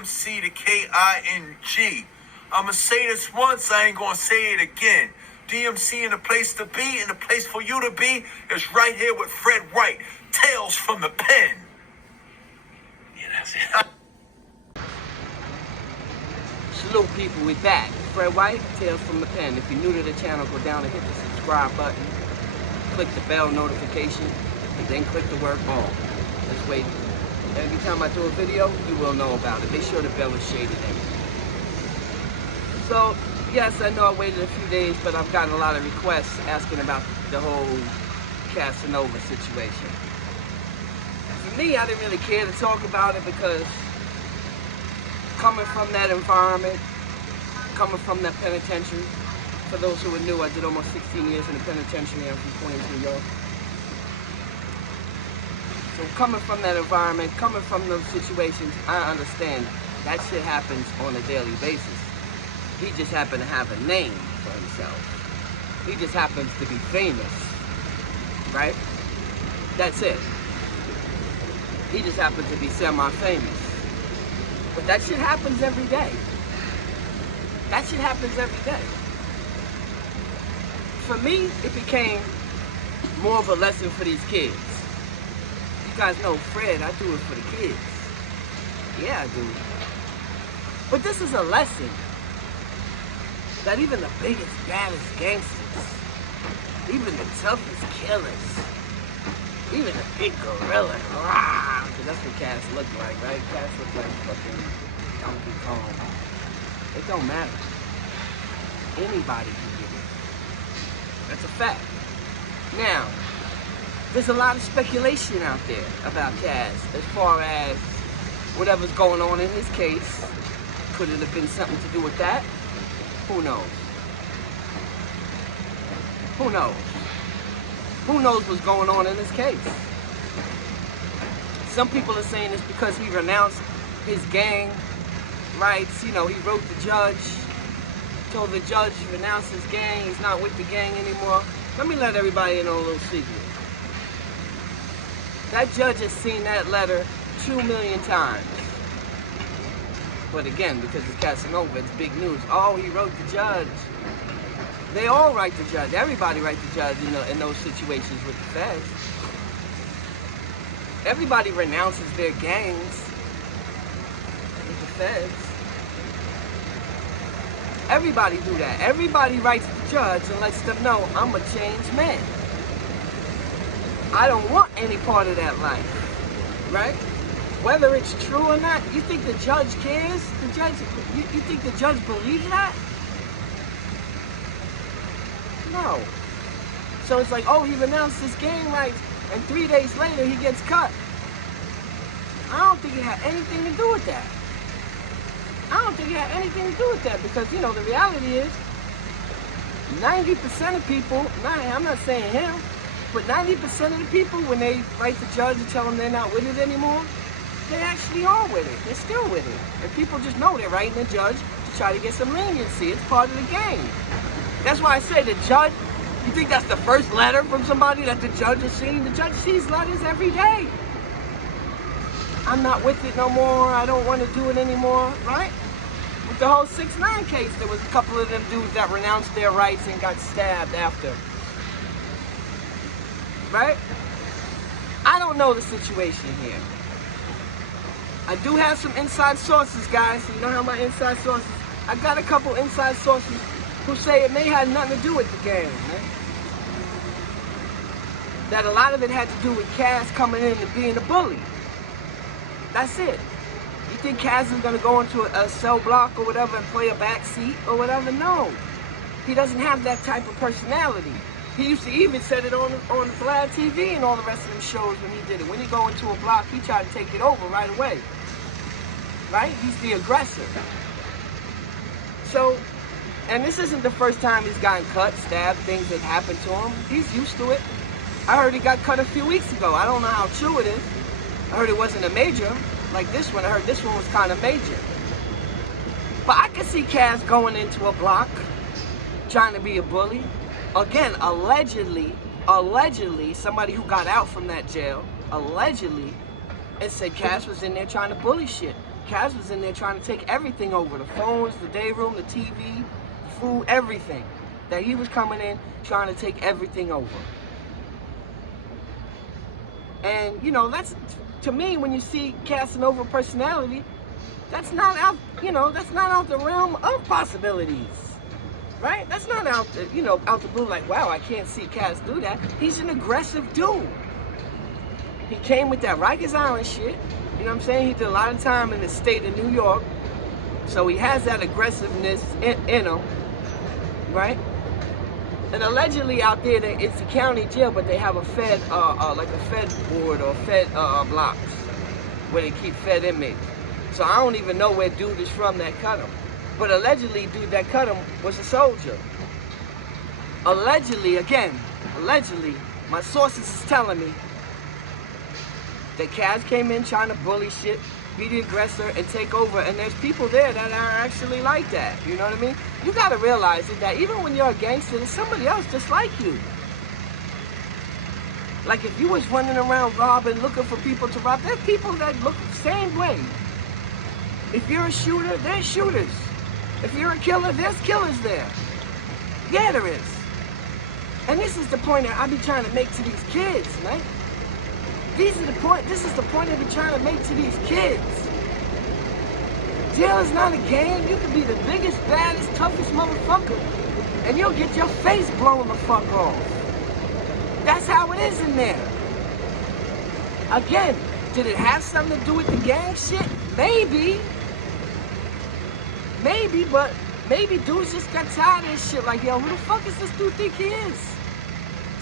DMC to KING. I'ma say this once, I ain't gonna say it again. DMC in the place to be, and the place for you to be is right here with Fred White. Tales from the pen. Yeah, that's it. Salute people, we back. Fred White, Tales from the Pen. If you're new to the channel, go down and hit the subscribe button. Click the bell notification, and then click the word all. Let's wait. Every time I do a video, you will know about it. Make sure the bell is shaded in. So, yes, I know I waited a few days, but I've gotten a lot of requests asking about the whole Cassanova situation. For me, I didn't really care to talk about it because coming from that environment, coming from that penitentiary, for those who are new, I did almost 16 years in the penitentiary. I'm from Queens, New York. So coming from that environment, coming from those situations, I understand that shit happens on a daily basis. He just happened to have a name for himself. He just happens to be famous, right? That's it. He just happens to be semi-famous. But that shit happens every day. That shit happens every day. For me, it became more of a lesson for these kids. You guys know, Fred, I do it for the kids. Yeah, I do. But this is a lesson that even the biggest, baddest gangsters, even the toughest killers, even the big gorilla, because that's what cats look like, right? Cats look like fucking Donkey Kong. It don't matter. Anybody can get it. That's a fact. Now, there's a lot of speculation out there about Cass as far as whatever's going on in his case. Could it have been something to do with that? Who knows? Who knows? Who knows what's going on in this case? Some people are saying it's because he renounced his gang rights. You know, he wrote the judge, told the judge to renounce his gang. He's not with the gang anymore. Let me let everybody know a little secret. That judge has seen that letter 2 million times. But again, because it's Cassanova, it's big news. Oh, he wrote the judge. They all write the judge. Everybody writes the judge in those situations with the feds. Everybody renounces their gangs with the feds. Everybody do that. Everybody writes the judge and lets them know, I'm a changed man. I don't want any part of that life, right? Whether it's true or not, you think the judge cares? The judge, you think the judge believes that? No. So it's like, oh, he renounced his gang rights, and 3 days later he gets cut. I don't think it had anything to do with that. I don't think it had anything to do with that because, you know, the reality is 90% of people, I'm not saying him, but 90% of the people, when they write the judge and tell them they're not with it anymore, they actually are with it. They're still with it. And people just know they're writing the judge to try to get some leniency. It's part of the game. That's why I say the judge, you think that's the first letter from somebody that the judge has seen? The judge sees letters every day. I'm not with it no more. I don't want to do it anymore, right? With the whole 6ix9ine case, there was a couple of them dudes that renounced their rights and got stabbed after. Right? I don't know the situation here. I do have some inside sources, guys. You know how my inside sources? I got a couple inside sources who say it may have nothing to do with the gang, man. That a lot of it had to do with Cass coming in and being a bully. That's it. You think Cass is going to go into a cell block or whatever and play a back seat or whatever? No. He doesn't have that type of personality. He used to even said it on Vlad TV and all the rest of the shows when he did it. When he go into a block, he tried to take it over right away. Right? He's the aggressor. So, and this isn't the first time he's gotten cut, stabbed, things that happened to him. He's used to it. I heard he got cut a few weeks ago. I don't know how true it is. I heard it wasn't a major like this one. I heard this one was kind of major. But I could see Cass going into a block, trying to be a bully. Again, allegedly, somebody who got out from that jail, allegedly, and said Cass was in there trying to bully shit. Kaz was in there trying to take everything over. The phones, the day room, the TV, the food, everything. That he was coming in trying to take everything over. And, you know, that's, to me, when you see Cassanova personality, that's not out, you know, that's not out the realm of possibilities. Right? That's not out the, you know, out the blue like, wow, I can't see Kaz do that. He's an aggressive dude. He came with that Rikers Island shit. You know what I'm saying? He did a lot of time in the state of New York. So he has that aggressiveness in him. Right? And allegedly out there, it's a county jail, but they have a Fed, like a Fed board or Fed blocks where they keep Fed inmates. So I don't even know where dude is from that cut him. But allegedly, dude that cut him was a soldier. Allegedly, again, allegedly, my sources is telling me that Kaz came in trying to bully shit, be the aggressor, and take over. And there's people there that are actually like that. You know what I mean? You gotta realize that even when you're a gangster, there's somebody else just like you. Like if you was running around robbing, looking for people to rob, there's people that look the same way. If you're a shooter, there's shooters. If you're a killer, there's killers there. Yeah, there is. And this is the point that I be trying to make to these kids, right? This is the point I be trying to make to these kids. Jail is not a game. You can be the biggest, baddest, toughest motherfucker, and you'll get your face blown the fuck off. That's how it is in there. Again, did it have something to do with the gang shit? Maybe. Maybe, but maybe dudes just got tired of this shit. Like, yo, who the fuck does this dude think he is?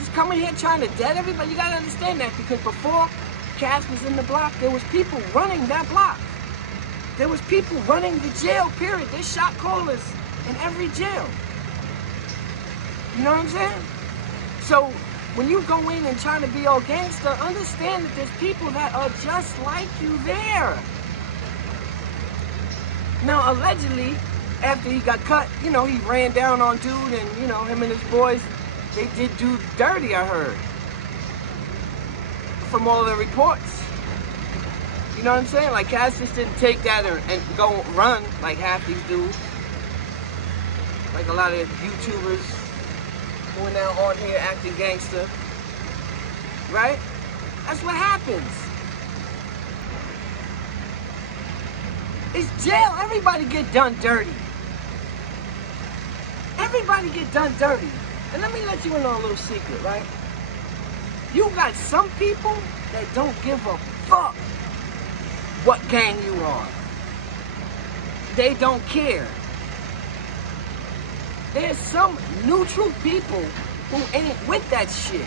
Just coming here trying to dead everybody. You gotta understand that, because before Kaz was in the block, there was people running that block. There was people running the jail, period. They shot callers in every jail. You know what I'm saying? So when you go in and try to be all gangster, understand that there's people that are just like you there. Now, allegedly, after he got cut, you know, he ran down on dude, and, you know, him and his boys, they did dude dirty, I heard. From all the reports. You know what I'm saying? Like, Kaz just didn't take that and go run like half these dudes. Like a lot of YouTubers who are now on here acting gangster. Right? That's what happens. It's jail. Everybody get done dirty. Everybody get done dirty. And let me let you in on a little secret, right? You got some people that don't give a fuck what gang you are. They don't care. There's some neutral people who ain't with that shit.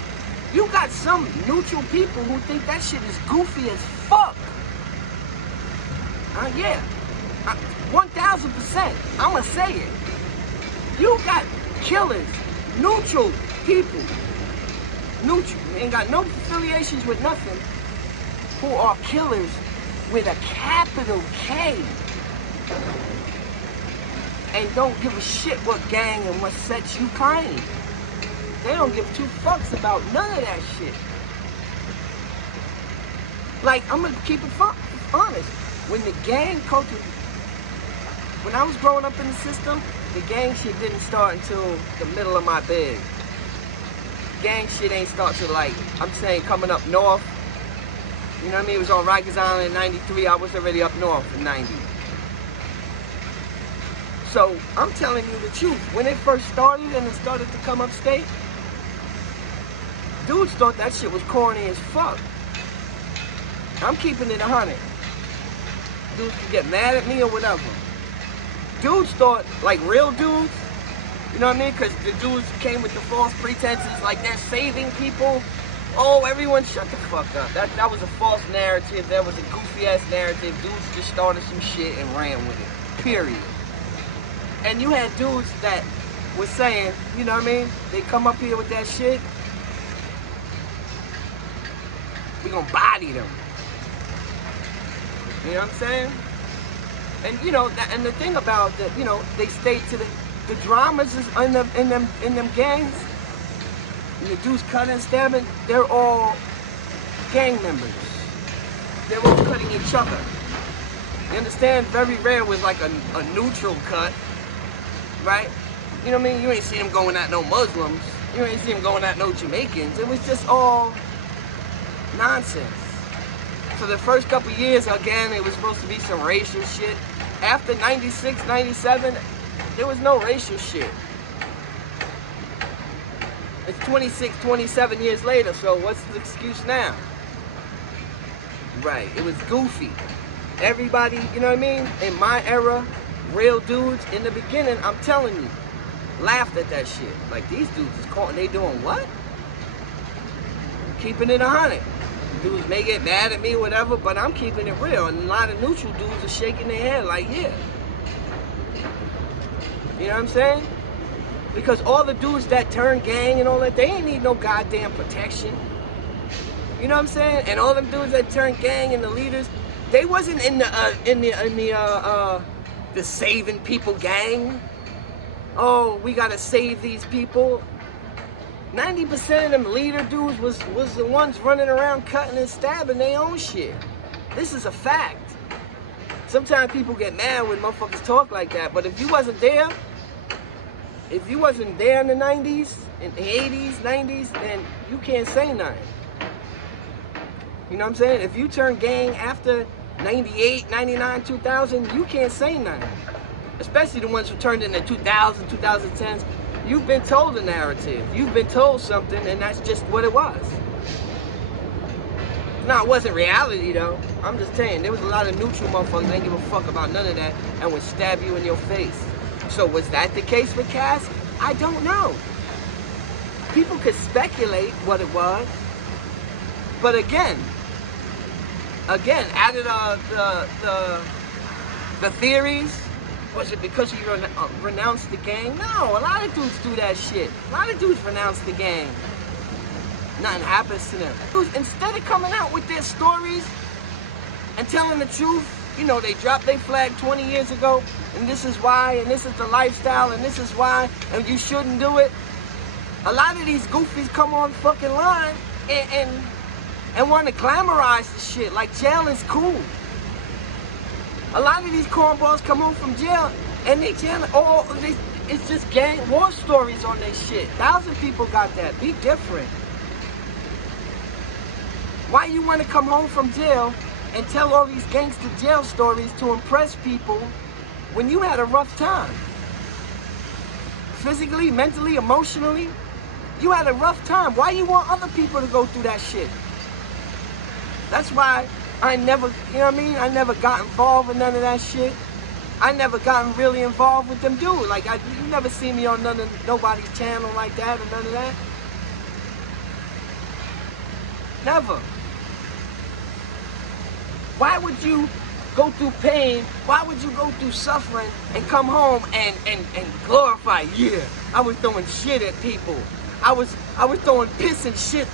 You got some neutral people who think that shit is goofy as fuck. Yeah, 1000%. I'ma say it. You got killers, neutral people, neutral, ain't got no affiliations with nothing, who are killers with a capital K, and don't give a shit what gang and what set you claim. They don't give two fucks about none of that shit. Like, I'm gonna keep it honest. When the gang culture, when I was growing up in the system, the gang shit didn't start until the middle of my bed. Gang shit ain't start till, like, I'm saying, coming up north. You know what I mean? It was on Rikers Island in 93. I was already up north in 90. So, I'm telling you the truth. When it first started and it started to come upstate, dudes thought that shit was corny as fuck. I'm keeping it 100. Dudes can get mad at me or whatever. Dudes thought, like real dudes, you know what I mean? Because the dudes came with the false pretenses, like they're saving people. Oh, everyone shut the fuck up. That was a false narrative. That was a goofy ass narrative. Dudes just started some shit and ran with it. Period. And you had dudes that were saying, you know what I mean? They come up here with that shit. We gonna body them. You know what I'm saying? And you know, and the thing about that, you know, they stayed to the dramas is in them gangs. And the dudes cutting and stabbing, they're all gang members. They're all cutting each other. You understand? Very rare was like a neutral cut, right? You know what I mean? You ain't see him going at no Muslims. You ain't see him going at no Jamaicans. It was just all nonsense. For the first couple years, again, it was supposed to be some racial shit. After 96, 97, there was no racial shit. It's 26, 27 years later, so what's the excuse now? Right, it was goofy. Everybody, you know what I mean? In my era, real dudes, in the beginning, I'm telling you, laughed at that shit. Like, these dudes is caught and they doing what? Keeping it 100. Dudes may get mad at me, whatever, but I'm keeping it real. And a lot of neutral dudes are shaking their head like, yeah. You know what I'm saying? Because all the dudes that turn gang and all that, they ain't need no goddamn protection. You know what I'm saying? And all them dudes that turn gang and the leaders, they wasn't in the saving people gang. Oh, we gotta save these people. 90% of them leader dudes was the ones running around cutting and stabbing their own shit. This is a fact. Sometimes people get mad when motherfuckers talk like that, but if you wasn't there in the 90s, in the 80s, 90s, then you can't say nothing. You know what I'm saying? If you turn gang after 98, 99, 2000, you can't say nothing. Especially the ones who turned in the 2000s, 2010s. You've been told the narrative. You've been told something, and that's just what it was. Now, it wasn't reality, though. I'm just saying, there was a lot of neutral motherfuckers that didn't give a fuck about none of that and would stab you in your face. So was that the case with Cass? I don't know. People could speculate what it was. But again, added the theories. Was it because you renounced the gang? No, a lot of dudes do that shit. A lot of dudes renounce the gang. Nothing happens to them. Dudes, instead of coming out with their stories and telling the truth, you know, they dropped their flag 20 years ago, and this is why, and this is the lifestyle, and this is why, and you shouldn't do it. A lot of these goofies come on fucking line and want to glamorize the shit like jail is cool. A lot of these cornballs come home from jail and they tell it's just gang war stories on their shit. 1,000 people got that. Be different. Why you want to come home from jail and tell all these gangster jail stories to impress people when you had a rough time? Physically, mentally, emotionally, you had a rough time. Why you want other people to go through that shit? That's why I never, you know what I mean? I never got involved with none of that shit. I never gotten really involved with them dudes. Like, you never see me on nobody's channel like that or none of that. Never. Why would you go through pain? Why would you go through suffering and come home and glorify? Yeah, I was throwing shit at people. I was throwing piss and shit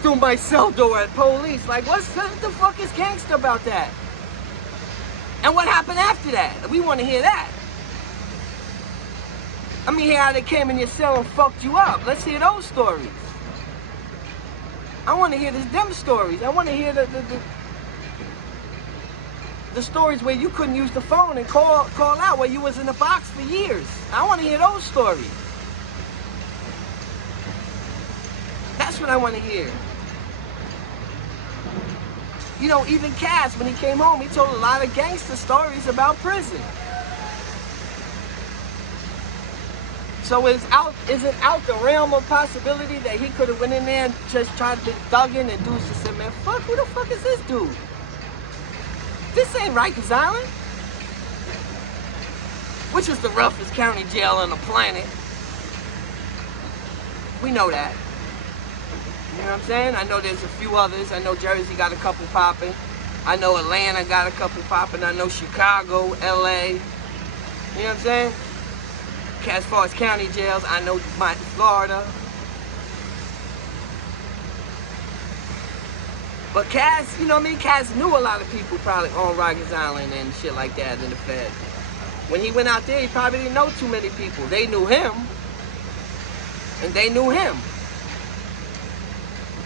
through my cell door at police. Like, what the fuck is gangster about that? And what happened after that? We want to hear that. I mean, hear how they came in your cell and fucked you up. Let's hear those stories. I want to hear them stories. I want to hear the stories where you couldn't use the phone and call out, where you was in the box for years. I want to hear those stories. That's what I want to hear. You know, even Cass, when he came home, he told a lot of gangster stories about prison. So is it out the realm of possibility that he could have went in there and just tried to be thugging and dudes just said, man, fuck, who the fuck is this dude? This ain't Rikers Island. Which is the roughest county jail on the planet. We know that. You know what I'm saying? I know there's a few others. I know Jersey got a couple popping. I know Atlanta got a couple popping. I know Chicago, LA. You know what I'm saying? As far as county jails, I know Florida. But Cass, you know what I mean? Cass knew a lot of people probably on Rikers Island and shit like that in the Fed. When he went out there, he probably didn't know too many people. They knew him. And they knew him.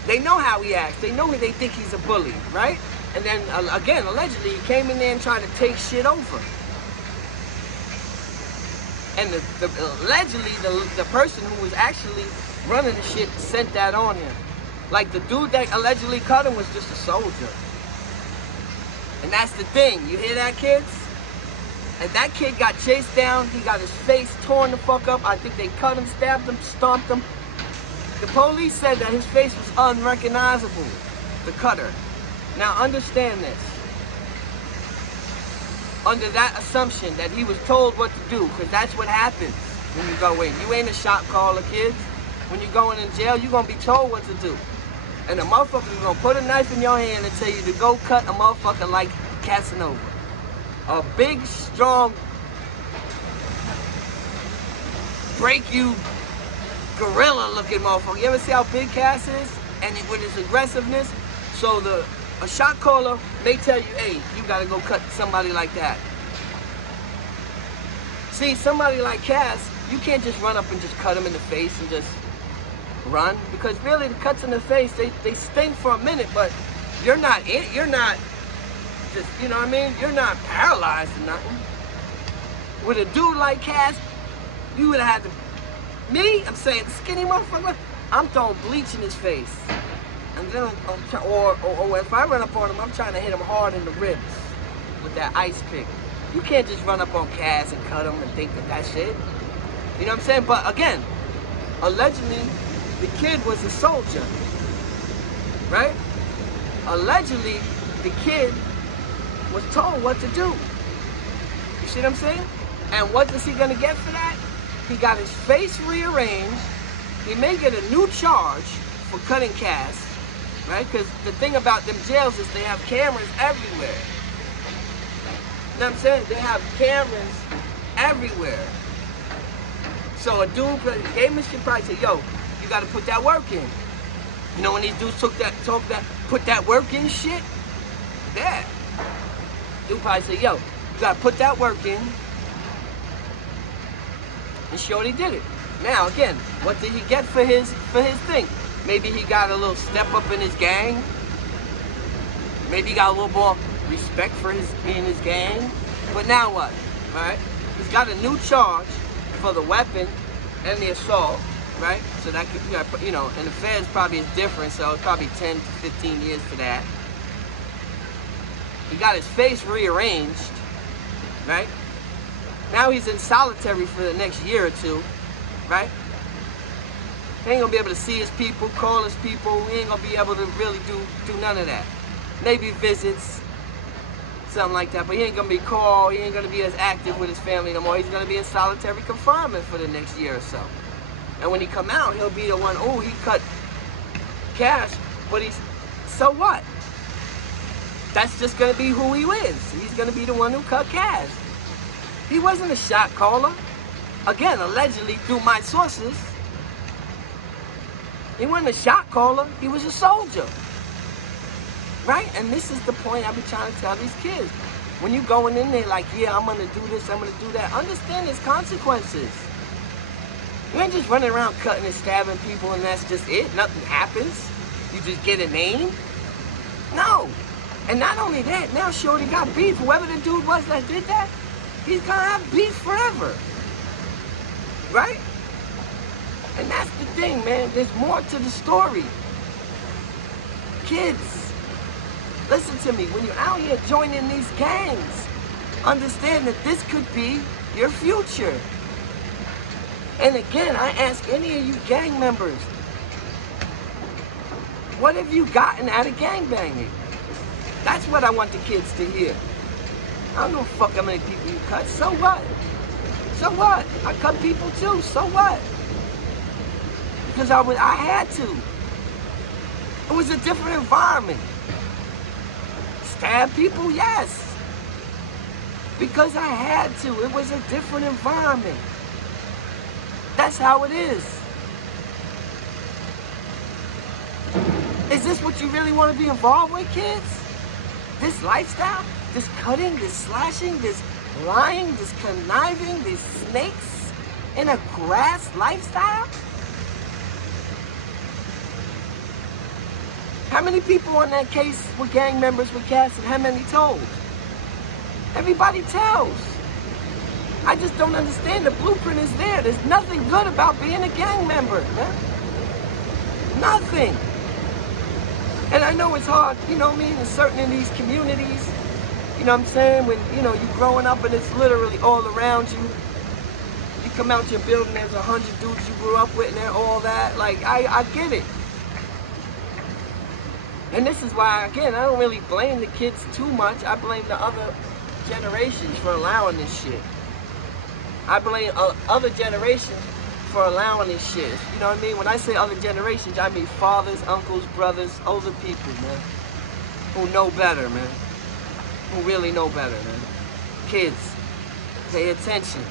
They know how he acts. They know they think he's a bully, right? And then, again, allegedly, he came in there and tried to take shit over. And allegedly, the person who was actually running the shit sent that on him. Like, the dude that allegedly cut him was just a soldier. And that's the thing. You hear that, kids? And that kid got chased down. He got his face torn the fuck up. I think they cut him, stabbed him, stomped him. The police said that his face was unrecognizable, the cutter. Now understand this. Under that assumption that he was told what to do, because that's what happens when you go in. You ain't a shot caller, kids. When you're going in jail, you're going to be told what to do. And the motherfucker is going to put a knife in your hand and tell you to go cut a motherfucker like Cassanova. A big, strong, break you, gorilla-looking motherfucker. You ever see how big Cass is? And with his aggressiveness? So a shot caller may tell you, hey, you gotta go cut somebody like that. See, somebody like Cass, you can't just run up and just cut him in the face and just run. Because really, the cuts in the face, they sting for a minute, but you're not just, you know what I mean? You're not paralyzed or nothing. With a dude like Cass, you would have had to, I'm saying, skinny motherfucker, I'm throwing bleach in his face. And then, or if I run up on him, I'm trying to hit him hard in the ribs with that ice pick. You can't just run up on Cass and cut him and think that that's it. You know what I'm saying? But again, allegedly, the kid was a soldier, right? Allegedly, the kid was told what to do. You see what I'm saying? And what is he gonna get for that? He got his face rearranged. He may get a new charge for cutting Cass, right? Because the thing about them jails is they have cameras everywhere. You know what I'm saying? They have cameras everywhere. So a dude gave him shit price, said, yo, you gotta put that work in. You know when these dudes put that work in shit? Yeah. Dude probably said, yo, you gotta put that work in. And Shorty did it. Now again, what did he get for his thing? Maybe he got a little step up in his gang. Maybe he got a little more respect for being his gang. But now what? Alright? He's got a new charge for the weapon and the assault, right? So that could, you know, and the feds probably is different, so it's probably 10 to 15 years for that. He got his face rearranged, right? Now he's in solitary for the next year or two, right? He ain't gonna be able to see his people, call his people. He ain't gonna be able to really do none of that. Maybe visits, something like that, but he ain't gonna be called, he ain't gonna be as active with his family no more. He's gonna be in solitary confinement for the next year or so. And when he come out, he'll be the one, oh, he cut Cash, but so what? That's just gonna be who he is. He's gonna be the one who cut Cash. He wasn't a shot caller. Again, allegedly, through my sources, he wasn't a shot caller, he was a soldier. Right? And this is the point I've been trying to tell these kids. When you going in there like, yeah, I'm gonna do this, I'm gonna do that, understand there's consequences. You ain't just running around cutting and stabbing people and that's just it, nothing happens. You just get a name. No. And not only that, now Shorty got beef. Whoever the dude was that did that, he's gonna have beef forever. Right? And that's the thing, man. There's more to the story. Kids, listen to me. When you're out here joining these gangs, understand that this could be your future. And again, I ask any of you gang members, what have you gotten out of gangbanging? That's what I want the kids to hear. I don't give a fuck how many people you cut. So what? So what? I cut people too. So what? Because I had to. It was a different environment. Stab people? Yes. Because I had to. It was a different environment. That's how it is. Is this what you really want to be involved with, kids? This lifestyle? This cutting, this slashing, this lying, this conniving, these snakes in a grass lifestyle? How many people on that case were gang members with Cass, and how many told? Everybody tells. I just don't understand. The blueprint is there. There's nothing good about being a gang member, man. Nothing. And I know it's hard, you know what I mean, in these communities, you know what I'm saying, when, you know, you're growing up and it's literally all around you. You come out your building, there's 100 dudes you grew up with and they're all that. Like, I get it. And this is why, again, I don't really blame the kids too much. I blame the other generations for allowing this shit. I blame other generations for allowing this shit. You know what I mean? When I say other generations, I mean fathers, uncles, brothers, older people, man. Who know better, man. Who really know better, man. Kids, pay attention.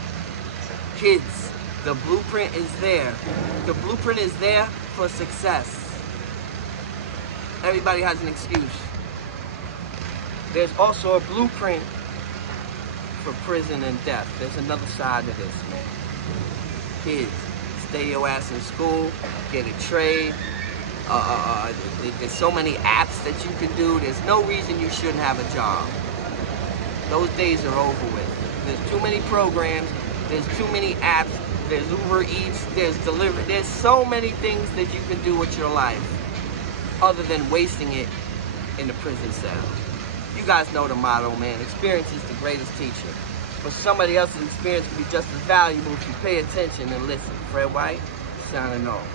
Kids, the blueprint is there. The blueprint is there for success. Everybody has an excuse. There's also a blueprint for prison and death. There's another side of this, man. Kids, stay your ass in school, get a trade. There's so many apps that you can do. There's no reason you shouldn't have a job. Those days are over with. There's too many programs. There's too many apps. There's Uber Eats. There's delivery. There's so many things that you can do with your life other than wasting it in the prison cell. You guys know the motto, man. Experience is the greatest teacher. But somebody else's experience can be just as valuable if you pay attention and listen. Fred White, signing off.